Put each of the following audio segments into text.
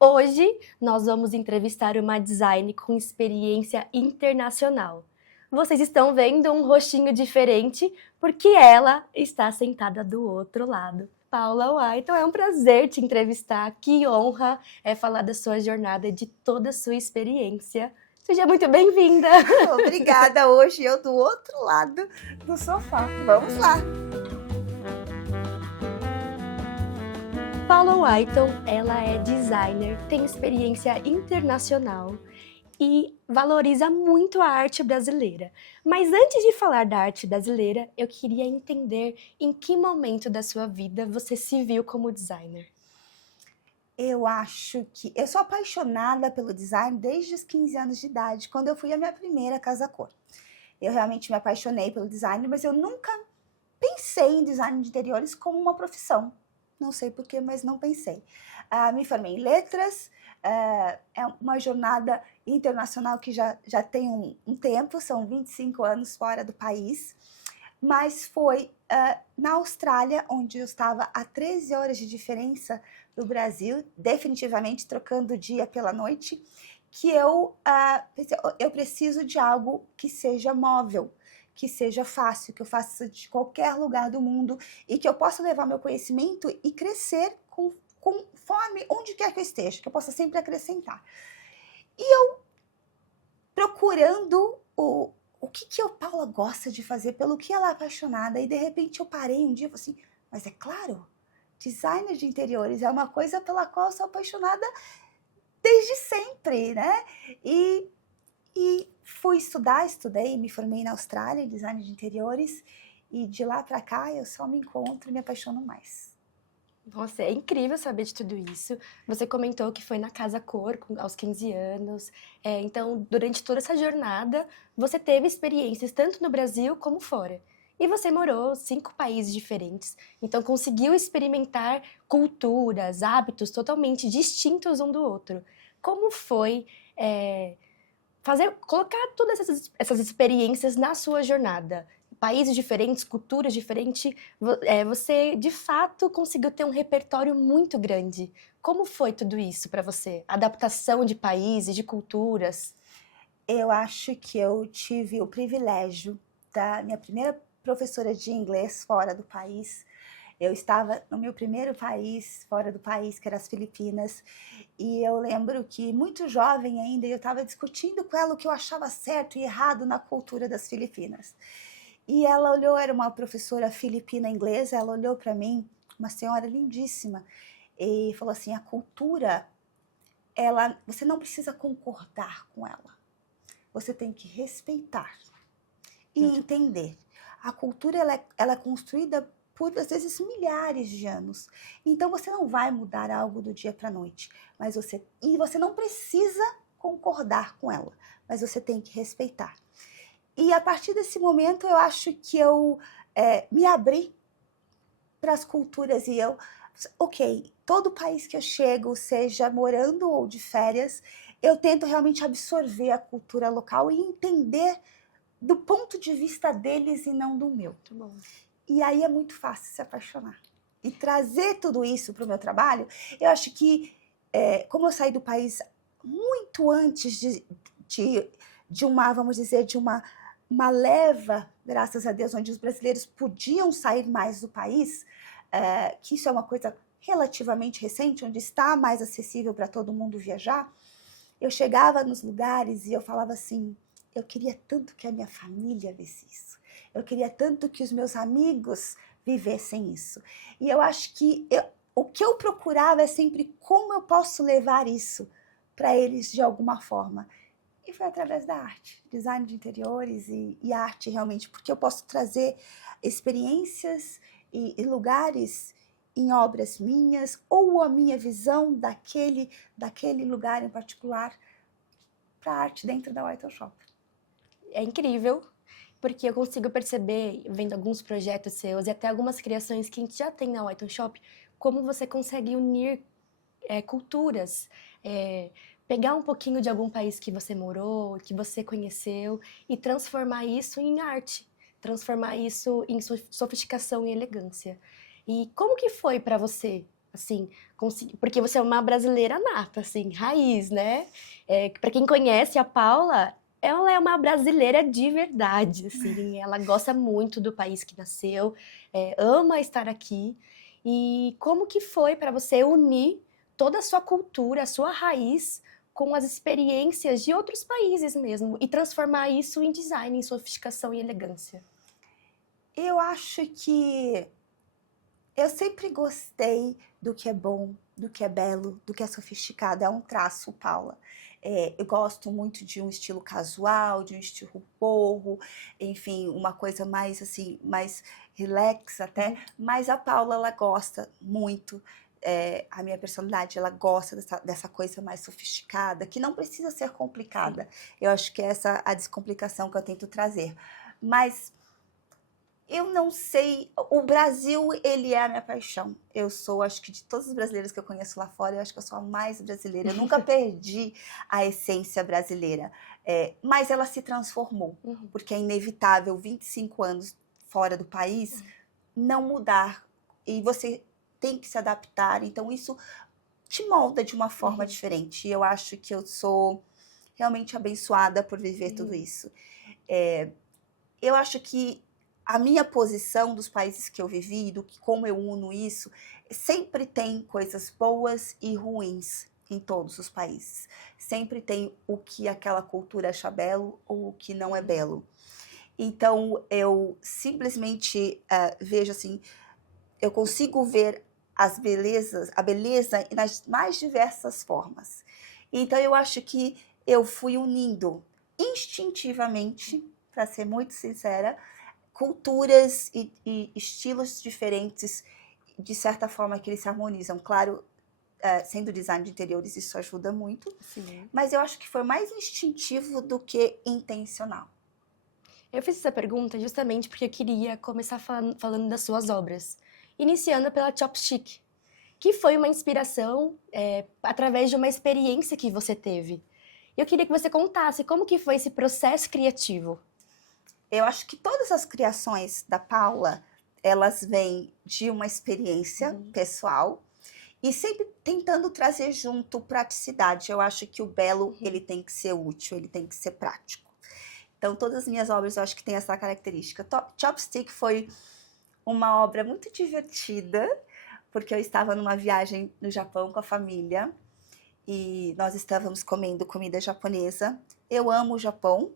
Hoje nós vamos entrevistar uma design com experiência internacional. Vocês estão vendo um rostinho diferente porque ela está sentada do outro lado. Paula White, é um prazer te entrevistar. Que honra é falar da sua jornada e de toda a sua experiência. Seja muito bem-vinda. Obrigada, hoje eu do outro lado do sofá. Vamos lá. Paula Whiton, ela é designer, tem experiência internacional e valoriza muito a arte brasileira. Mas antes de falar da arte brasileira, eu queria entender em que momento da sua vida você se viu como designer. Eu acho que eu sou apaixonada pelo design desde os 15 anos de idade, quando eu fui à minha primeira casa cor. Eu realmente me apaixonei pelo design, mas eu nunca pensei em design de interiores como uma profissão. Não sei porquê, mas não pensei. Me formei em letras, é uma jornada internacional que já tem um tempo, são 25 anos fora do país, mas foi na Austrália, onde eu estava a 13 horas de diferença do Brasil, definitivamente trocando o dia pela noite, que eu preciso de algo que seja móvel, que seja fácil, que eu faça de qualquer lugar do mundo e que eu possa levar meu conhecimento e crescer conforme onde quer que eu esteja, que eu possa sempre acrescentar. E eu procurando o que a Paula gosta de fazer, pelo que ela é apaixonada, e de repente eu parei um dia e falei assim, mas é claro, designer de interiores é uma coisa pela qual eu sou apaixonada desde sempre, né? E fui estudei, me formei na Austrália em design de interiores, e de lá para cá eu só me encontro e me apaixono mais. Nossa, é incrível saber de tudo isso. Você comentou que foi na Casa Cor aos 15 anos. Então, durante toda essa jornada, você teve experiências tanto no Brasil como fora. E você morou em 5 países diferentes. Então, conseguiu experimentar culturas, hábitos totalmente distintos um do outro. Como foi colocar todas essas experiências na sua jornada? Países diferentes, culturas diferentes, você de fato conseguiu ter um repertório muito grande. Como foi tudo isso para você? Adaptação de países, de culturas? Eu acho que eu tive o privilégio da minha primeira professora de inglês fora do país. Eu estava no meu primeiro país fora do país, que era as Filipinas, e eu lembro que muito jovem ainda eu estava discutindo com ela o que eu achava certo e errado na cultura das Filipinas. E ela olhou, era uma professora filipina inglesa, ela olhou para mim, uma senhora lindíssima, e falou assim, a cultura, você não precisa concordar com ela, você tem que respeitar e entender. A cultura ela é construída por, às vezes, milhares de anos. Então, você não vai mudar algo do dia para a noite. E você não precisa concordar com ela, mas você tem que respeitar. E a partir desse momento, eu acho que eu me abri para as culturas e ok, todo país que eu chego, seja morando ou de férias, eu tento realmente absorver a cultura local e entender do ponto de vista deles e não do meu. Muito bom. E aí é muito fácil se apaixonar. E trazer tudo isso para o meu trabalho, eu acho que, como eu saí do país muito antes de uma, vamos dizer, de uma leva, graças a Deus, onde os brasileiros podiam sair mais do país, que isso é uma coisa relativamente recente, onde está mais acessível para todo mundo viajar, eu chegava nos lugares e eu falava assim, eu queria tanto que a minha família visse isso. Eu queria tanto que os meus amigos vivessem isso. E eu acho que o que eu procurava é sempre como eu posso levar isso para eles de alguma forma. E foi através da arte, design de interiores e arte realmente, porque eu posso trazer experiências e lugares em obras minhas, ou a minha visão daquele lugar em particular para a arte dentro da Whiton Shop. É incrível, porque eu consigo perceber, vendo alguns projetos seus e até algumas criações que a gente já tem na Whiton Shop, como você consegue unir culturas, pegar um pouquinho de algum país que você morou, que você conheceu e transformar isso em arte, transformar isso em sofisticação e elegância. E como que foi para você Assim, porque você é uma brasileira nata, assim, raiz, né? Para quem conhece a Paula, ela é uma brasileira de verdade, assim, ela gosta muito do país que nasceu, ama estar aqui. E como que foi para você unir toda a sua cultura, a sua raiz, com as experiências de outros países mesmo, e transformar isso em design, em sofisticação e elegância? Eu acho que eu sempre gostei do que é bom, do que é belo, do que é sofisticado. É um traço, Paula. Eu gosto muito de um estilo casual, de um estilo porro, enfim, uma coisa mais assim, mais relax até. Mas a Paula, ela gosta muito. A minha personalidade, ela gosta dessa coisa mais sofisticada, que não precisa ser complicada. Sim. Eu acho que essa é a descomplicação que eu tento trazer. Mas eu não sei, o Brasil, ele é a minha paixão. Eu sou, acho que de todos os brasileiros que eu conheço lá fora, eu acho que eu sou a mais brasileira. Eu nunca perdi a essência brasileira, mas ela se transformou, Uhum. porque é inevitável 25 anos fora do país não mudar, e você tem que se adaptar, então isso te molda de uma forma diferente. E eu acho que eu sou realmente abençoada por viver tudo isso. Eu acho que a minha posição dos países que eu vivi, do que como eu uno isso, sempre tem coisas boas e ruins em todos os países. Sempre tem o que aquela cultura acha belo ou o que não é belo. Então, eu simplesmente vejo assim, eu consigo ver a beleza nas mais diversas formas. Então, eu acho que eu fui unindo instintivamente, para ser muito sincera, culturas e estilos diferentes, de certa forma que eles se harmonizam. Claro, sendo design de interiores, isso ajuda muito. Sim. Mas eu acho que foi mais instintivo do que intencional. Eu fiz essa pergunta justamente porque eu queria começar falando das suas obras, iniciando pela Chopstick, que foi uma inspiração através de uma experiência que você teve. Eu queria que você contasse como que foi esse processo criativo. Eu acho que todas as criações da Paula, elas vêm de uma experiência pessoal e sempre tentando trazer junto praticidade. Eu acho que o belo, ele tem que ser útil, ele tem que ser prático. Então, todas as minhas obras eu acho que tem essa característica. Chopstick foi uma obra muito divertida, porque eu estava numa viagem no Japão com a família e nós estávamos comendo comida japonesa. Eu amo o Japão.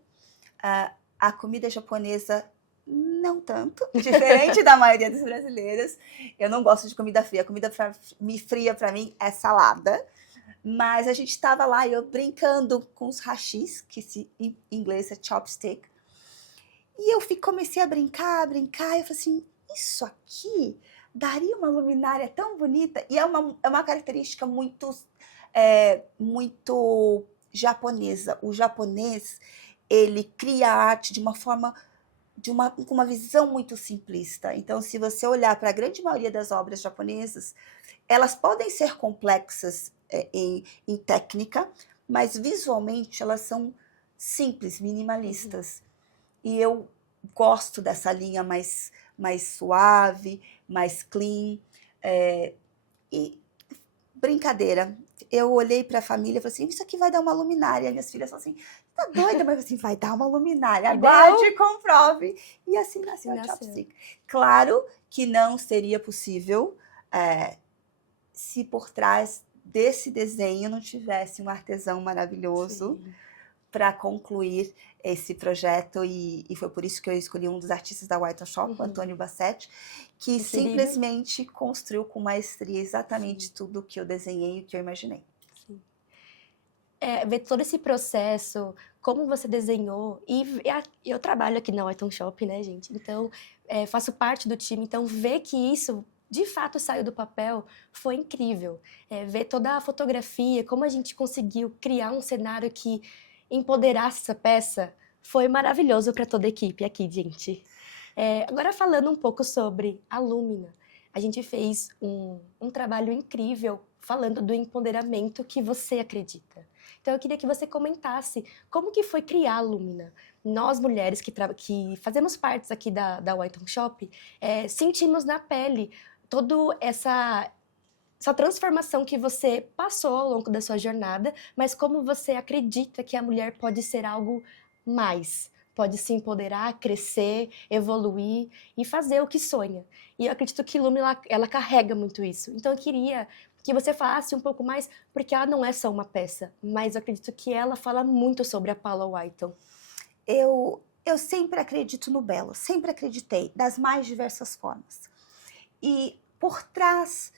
A comida japonesa não tanto, diferente da maioria dos brasileiros. Eu não gosto de comida fria. A comida fria para mim é salada. Mas a gente estava lá, eu brincando com os hashis, que em inglês é chopstick. E eu comecei a brincar, e eu falei assim, isso aqui daria uma luminária tão bonita. E é uma característica muito, muito japonesa. O japonês, ele cria arte de uma forma, com uma visão muito simplista. Então, se você olhar para a grande maioria das obras japonesas, elas podem ser complexas em técnica, mas visualmente elas são simples, minimalistas. E eu gosto dessa linha mais suave, mais clean. E brincadeira, eu olhei para a família e falei assim, isso aqui vai dar uma luminária. E minhas filhas falaram assim, tá doida? Mas assim, vai dar uma luminária, aguarde e comprove. E assim nasceu a Chopstick. Claro que não seria possível se por trás desse desenho não tivesse um artesão maravilhoso para concluir esse projeto, e foi por isso que eu escolhi um dos artistas da White Shop, o Antônio Bassetti, que simplesmente construiu com maestria exatamente tudo o que eu desenhei e o que eu imaginei. Ver todo esse processo, como você desenhou, e eu trabalho aqui na White Shop, né, gente? Então, faço parte do time, então ver que isso de fato saiu do papel foi incrível. Ver toda a fotografia, como a gente conseguiu criar um cenário que empoderasse essa peça, foi maravilhoso para toda a equipe aqui, gente. Agora falando um pouco sobre a Lumina, a gente fez um trabalho incrível falando do empoderamento que você acredita. Então eu queria que você comentasse como que foi criar a Lumina. Nós mulheres que fazemos partes aqui da White Shop, sentimos na pele toda essa essa transformação que você passou ao longo da sua jornada, mas como você acredita que a mulher pode ser algo mais, pode se empoderar, crescer, evoluir e fazer o que sonha. E eu acredito que Lume, ela carrega muito isso. Então eu queria que você falasse um pouco mais, porque ela não é só uma peça, mas eu acredito que ela fala muito sobre a Paula White. Eu sempre acredito no belo, sempre acreditei, das mais diversas formas. E por trás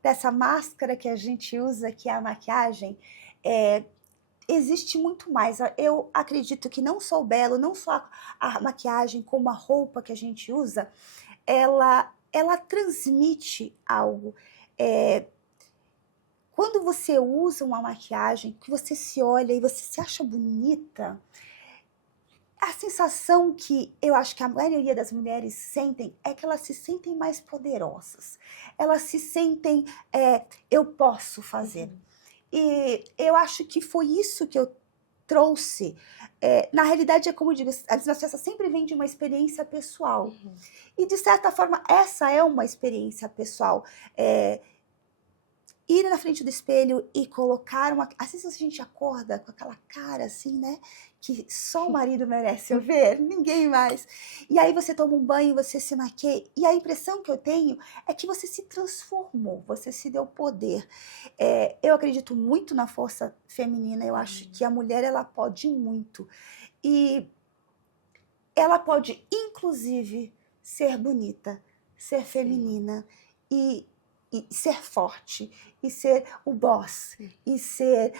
dessa máscara que a gente usa, que é a maquiagem, existe muito mais. Eu acredito que não só o belo, não só a maquiagem, como a roupa que a gente usa, ela transmite algo. Quando você usa uma maquiagem, que você se olha e você se acha bonita, a sensação que eu acho que a maioria das mulheres sentem é que elas se sentem mais poderosas. Elas se sentem, eu posso fazer. Uhum. E eu acho que foi isso que eu trouxe. Na realidade, é como eu digo, as minhas peças sempre vêm de uma experiência pessoal. Uhum. E, de certa forma, essa é uma experiência pessoal. Ir na frente do espelho e colocar uma... Às vezes a gente acorda com aquela cara assim, né? Que só o marido merece ver, ninguém mais. E aí você toma um banho, você se maquia. E a impressão que eu tenho é que você se transformou, você se deu poder. Eu acredito muito na força feminina, eu acho que a mulher, ela pode muito. E ela pode, inclusive, ser bonita, ser feminina e ser forte, e ser o boss, e ser...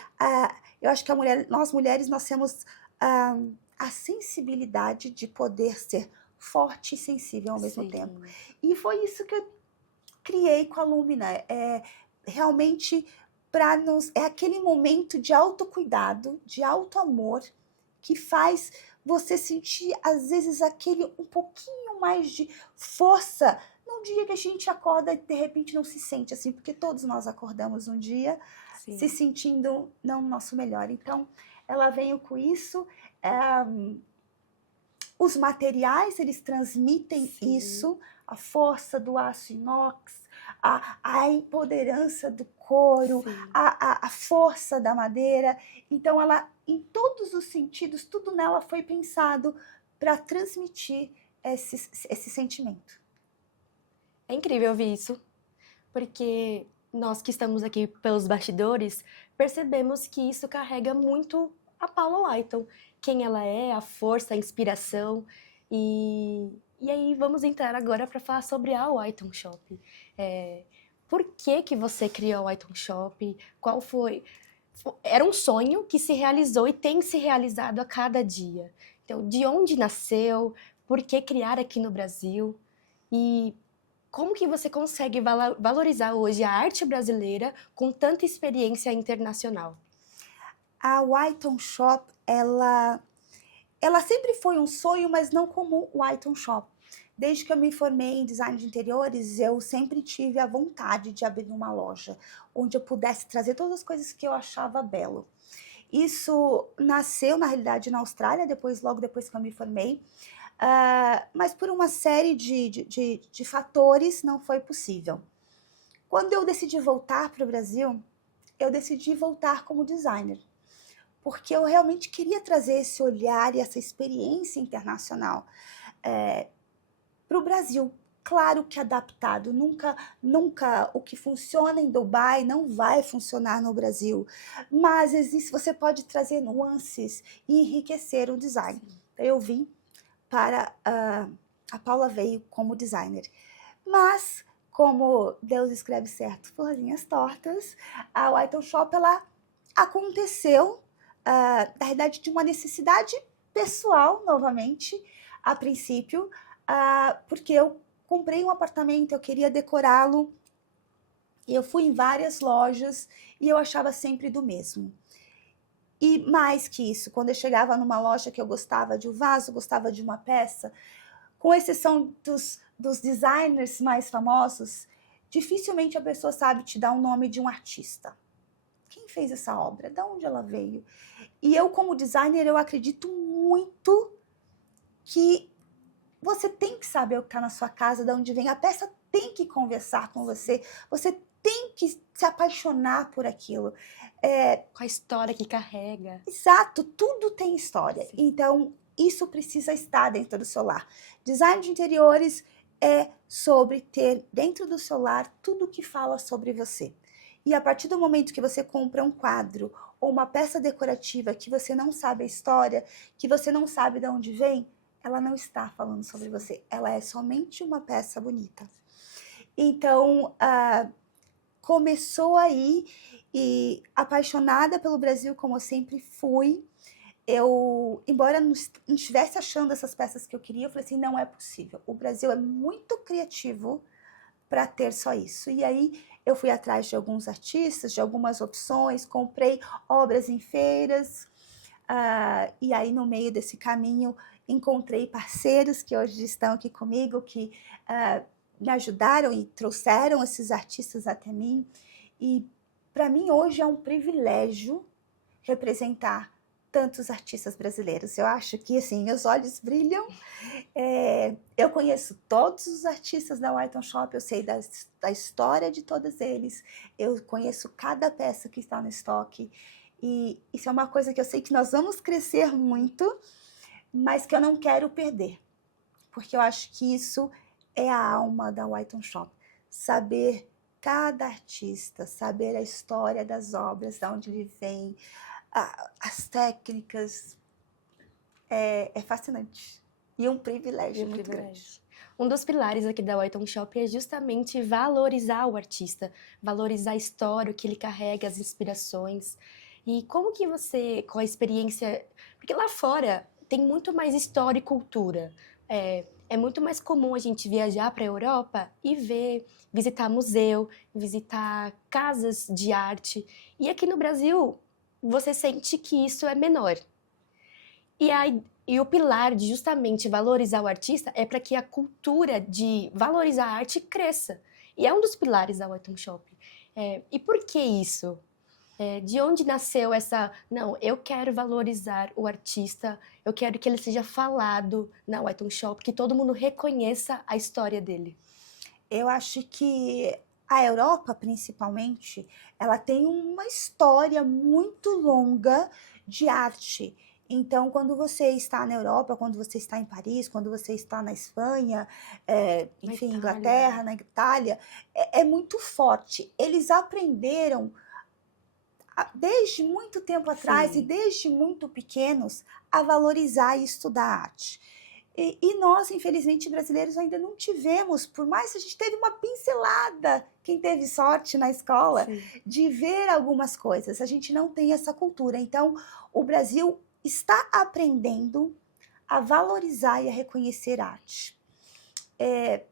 eu acho que nós mulheres, nós temos a sensibilidade de poder ser forte e sensível ao mesmo tempo. E foi isso que eu criei com a Lumina. Realmente, é aquele momento de autocuidado, de autoamor, que faz você sentir, às vezes, aquele um pouquinho mais de força num dia que a gente acorda e de repente não se sente assim, porque todos nós acordamos um dia se sentindo não o nosso melhor. Então, ela veio com isso. Os materiais, eles transmitem isso, a força do aço inox, a empoderança do couro, a força da madeira. Então, ela, em todos os sentidos, tudo nela foi pensado para transmitir esse sentimento. É incrível ouvir isso, porque nós que estamos aqui pelos bastidores, percebemos que isso carrega muito a Paula White, quem ela é, a força, a inspiração. E aí vamos entrar agora para falar sobre a White Shop. Por que você criou a White Shop? Qual foi? Era um sonho que se realizou e tem se realizado a cada dia. Então, de onde nasceu? Por que criar aqui no Brasil? E como que você consegue valorizar hoje a arte brasileira com tanta experiência internacional? A White Shop, ela sempre foi um sonho, mas não como White Shop. Desde que eu me formei em design de interiores, eu sempre tive a vontade de abrir uma loja onde eu pudesse trazer todas as coisas que eu achava belo. Isso nasceu, na realidade, na Austrália, logo depois que eu me formei. Mas por uma série de fatores não foi possível. Quando eu decidi voltar para o Brasil, eu decidi voltar como designer, porque eu realmente queria trazer esse olhar e essa experiência internacional para o Brasil. Claro que adaptado, nunca o que funciona em Dubai não vai funcionar no Brasil, mas você pode trazer nuances e enriquecer o design. Eu vim para... a Paula veio como designer. Mas, como Deus escreve certo, florzinhas tortas, a White Shop, ela aconteceu, na realidade, de uma necessidade pessoal, novamente, a princípio, porque eu comprei um apartamento, eu queria decorá-lo, e eu fui em várias lojas, e eu achava sempre do mesmo. E mais que isso, quando eu chegava numa loja que eu gostava de um vaso, gostava de uma peça, com exceção dos designers mais famosos, dificilmente a pessoa sabe te dar o nome de um artista. Quem fez essa obra? De onde ela veio? E eu, como designer, eu acredito muito que você tem que saber o que está na sua casa, de onde vem. A peça tem que conversar com você. Você tem que se apaixonar por aquilo. Com a história que carrega. Exato, tudo tem história. Sim. Então, isso precisa estar dentro do seu lar. Design de interiores é sobre ter dentro do seu lar tudo que fala sobre você. E a partir do momento que você compra um quadro ou uma peça decorativa que você não sabe a história, que você não sabe de onde vem, ela não está falando sobre você. Ela é somente uma peça bonita. Então, começou aí, e apaixonada pelo Brasil como eu sempre fui, embora não estivesse achando essas peças que eu queria, eu falei assim, não é possível. O Brasil é muito criativo para ter só isso. E aí eu fui atrás de alguns artistas, de algumas opções, comprei obras em feiras, e aí no meio desse caminho encontrei parceiros que hoje estão aqui comigo, que me ajudaram e trouxeram esses artistas até mim. E para mim hoje é um privilégio representar tantos artistas brasileiros. Eu acho que, assim, meus olhos brilham. Eu conheço todos os artistas da White Shop, eu sei da história de todos eles, eu conheço cada peça que está no estoque, e isso é uma coisa que eu sei que nós vamos crescer muito, mas que eu não quero perder, porque eu acho que isso é a alma da White Shop, saber cada artista, saber a história das obras, de onde ele vem, as técnicas, é fascinante. E um privilégio muito grande. Um dos pilares aqui da White Shop é justamente valorizar o artista, valorizar a história, o que ele carrega, as inspirações. E como que você, com a experiência... Porque lá fora tem muito mais história e cultura. É muito mais comum a gente viajar para a Europa e visitar museu, visitar casas de arte. E aqui no Brasil, você sente que isso é menor. E o pilar de justamente valorizar o artista é para que a cultura de valorizar a arte cresça. E é um dos pilares da White Shop. E por que isso? De onde nasceu essa... Não, eu quero valorizar o artista, eu quero que ele seja falado na White Shop, que todo mundo reconheça a história dele. Eu acho que a Europa, principalmente, ela tem uma história muito longa de arte. Então, quando você está na Europa, quando você está em Paris, quando você está na Espanha, enfim, Inglaterra, na Itália, é muito forte. Eles aprenderam desde muito tempo atrás, sim, e desde muito pequenos, a valorizar e estudar arte. E nós, infelizmente, brasileiros ainda não tivemos, por mais que a gente teve uma pincelada, quem teve sorte na escola, sim, de ver algumas coisas, a gente não tem essa cultura. Então, o Brasil está aprendendo a valorizar e a reconhecer arte.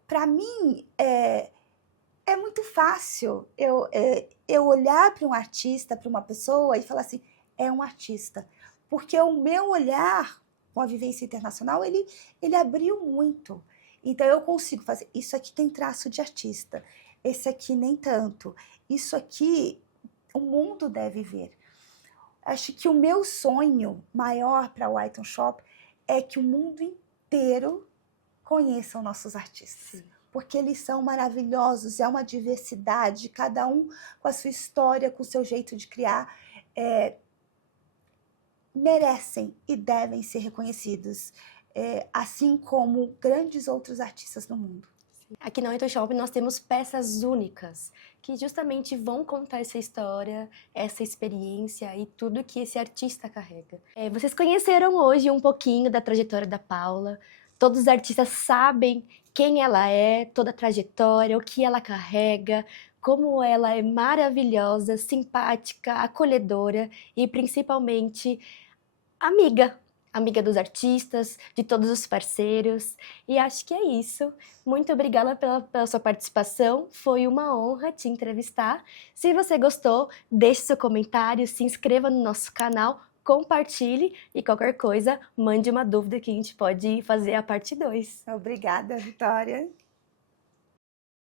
Para mim, é muito fácil eu olhar para um artista, para uma pessoa e falar assim, é um artista. Porque o meu olhar com a vivência internacional, ele abriu muito. Então, eu consigo fazer, isso aqui tem traço de artista, esse aqui nem tanto, isso aqui o mundo deve ver. Acho que o meu sonho maior para a White Shop é que o mundo inteiro conheça os nossos artistas. Sim. Porque eles são maravilhosos, é uma diversidade, cada um com a sua história, com o seu jeito de criar, merecem e devem ser reconhecidos, assim como grandes outros artistas no mundo. Aqui na White Shop nós temos peças únicas, que justamente vão contar essa história, essa experiência e tudo que esse artista carrega. Vocês conheceram hoje um pouquinho da trajetória da Paula, todos os artistas sabem quem ela é, toda a trajetória, o que ela carrega, como ela é maravilhosa, simpática, acolhedora e principalmente amiga dos artistas, de todos os parceiros, e acho que é isso. Muito obrigada pela sua participação, foi uma honra te entrevistar. Se você gostou, deixe seu comentário, se inscreva no nosso canal, compartilhe e qualquer coisa, mande uma dúvida que a gente pode fazer a parte 2. Obrigada, Vitória.